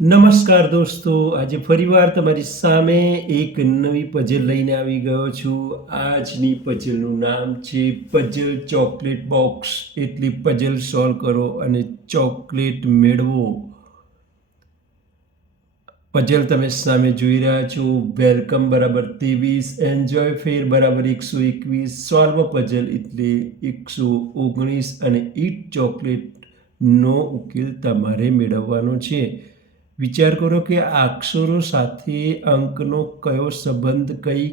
નમસ્કાર દોસ્તો, આજે ફરીવાર તમારી સામે એક નવી પઝલ લઈને આવી ગયો છું. આજની પઝલનું નામ છે પઝલ ચોકલેટ બોક્સ. એટલી પઝલ સોલ્વ કરો અને ચોકલેટ મેળવો. પઝલ તમે સામે જોઈ રહ્યા છો. વેલકમ બરાબર 23, એન્જોય ફેર બરાબર 121, સોલ્વ પઝલ એટલે 119 અને ઈટ ચોકલેટનો ઉકેલ તમારે મેળવવાનો છે. વિચાર કરો કે આ અક્ષરો સાથે અંકનો કયો સંબંધ, કઈ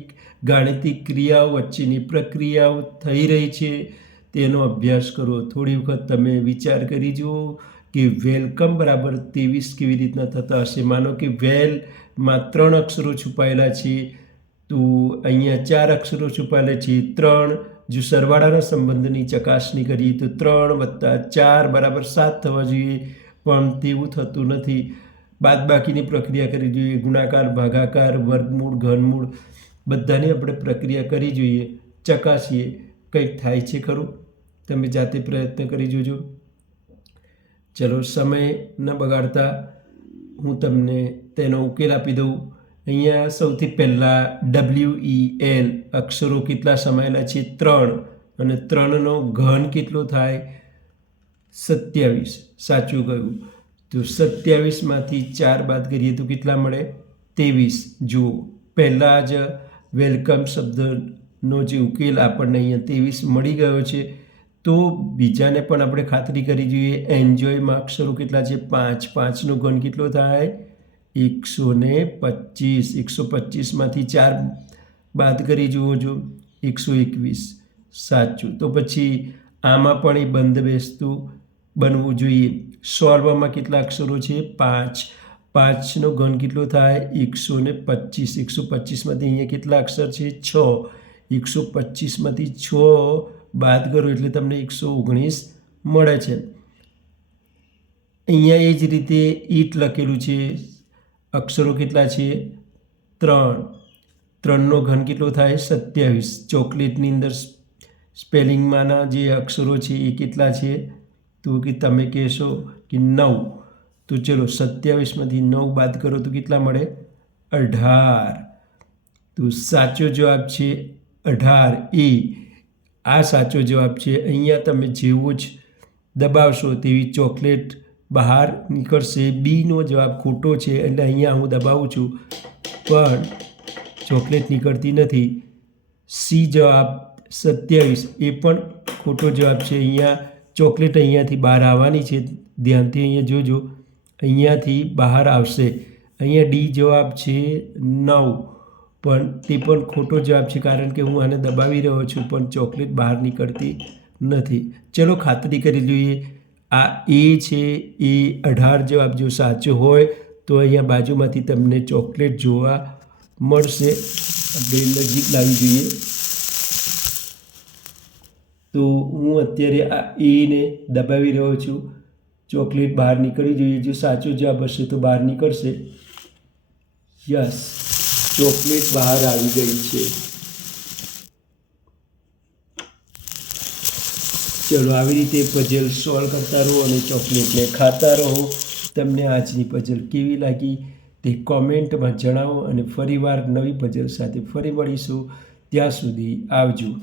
ગાણિતિક ક્રિયાઓ વચ્ચેની પ્રક્રિયાઓ થઈ રહી છે તેનો અભ્યાસ કરો. થોડી વખત તમે વિચાર કરી જુઓ કે વેલકમ બરાબર 23 કેવી રીતના થતા હશે. માનો કે વેલમાં 3 અક્ષરો છુપાયેલા છે, તો અહીંયા 4 અક્ષરો છુપાયેલા છે 3. જો સરવાળાના સંબંધની ચકાસણી કરીએ તો 3 + 4 બરાબર 7 થવા જોઈએ, પણ તેવું થતું નથી. બાદબાકીની પ્રક્રિયા કરવી જોઈએ, ગુણાકાર, ભાગાકાર, વર્ગમૂળ, ઘનમૂળ બધાની આપણે પ્રક્રિયા કરી જોઈએ, ચકાસીએ કંઈક થાય છે ખરું. તમે જાતે પ્રયત્ન કરી જોજો. ચલો, સમય ન બગાડતા હું તમને તેનો ઉકેલ આપી દઉં. અહીંયા સૌથી પહેલાં WEL અક્ષરો કેટલા સમાયેલા છે? 3. અને 3નો ઘન કેટલો થાય? 27. સાચું કહ્યું. તો 27માંથી 4 બાદ કરીએ તો કેટલા મળે? 23. જુઓ, પહેલાં જ વેલકમ શબ્દનો જે ઉકેલ આપણને અહીંયા 23 મળી ગયો છે, તો બીજાને પણ આપણે ખાતરી કરી જોઈએ. એન્જોયમાં અક્ષરો કેટલા છે? 5. 5નો ઘન કેટલો થાય? 125. 125માંથી 4 બાદ કરી જુઓ, જો 121. સાચું. તો પછી આમાં પણ એ બંધ બેસતું બનવું જોઈએ. સોલ્વમાં કેટલા અક્ષરો છે? 5. 5નો ઘન કેટલો થાય? 125. 125માંથી અહીંયા કેટલા અક્ષર છે? 6. 125માંથી 6 બાદ કરો એટલે તમને 119 મળે છે. અહીંયા એ જ રીતે ઈટ લખેલું છે. અક્ષરો કેટલા છે? 3. 3નો ઘન કેટલો થાય? 27. ચોકલેટની અંદર સ્પેલિંગમાંના જે અક્ષરો છે એ કેટલા છે? તો કે તમે કહેશો કે 9. તો ચલો, 27માંથી 9 બાદ કરો તો કેટલા મળે? 18. તો સાચો જવાબ છે 18. આ સાચો જવાબ છે. અહીંયા તમે જેવું જ દબાવશો તેવી ચોકલેટ બહાર નીકળશે. બીનો જવાબ ખોટો છે, એટલે અહીંયા હું દબાવું છું પણ ચોકલેટ નીકળતી નથી. સી જવાબ 27 એ પણ ખોટો જવાબ છે. અહીંયા ચોકલેટ અહીંયાથી બહાર આવવાની છે. ધ્યાનથી અહીંયા જોજો, અહીંયાથી બહાર આવશે. અહીંયા ડી જવાબ છે 9, પણ તે પણ ખોટો જવાબ છે, કારણ કે હું આને દબાવી રહ્યો છું પણ ચોકલેટ બહાર નીકળતી નથી. ચલો, ખાતરી કરી લઈએ. આ એ છે, એ 18 જવાબ જો સાચો હોય તો અહીંયા બાજુમાંથી તમને ચોકલેટ જોવા મળશે. આપણે નજીક લાવી જોઈએ. તો હું અત્યારે આ એને દબાવી રહ્યો છું. ચોકલેટ બહાર નીકળવી જોઈએ. જો સાચો જવાબ હશે તો બહાર નીકળશે. યસ, ચોકલેટ બહાર આવી ગઈ છે. ચલો, આવી રીતે પઝલ સોલ્વ કરતા રહો અને ચોકલેટને ખાતા રહો. તમને આજની પઝલ કેવી લાગી તે કોમેન્ટમાં જણાવો અને ફરીવાર નવી પઝલ સાથે ફરી મળીશું. ત્યાં સુધી આવજો.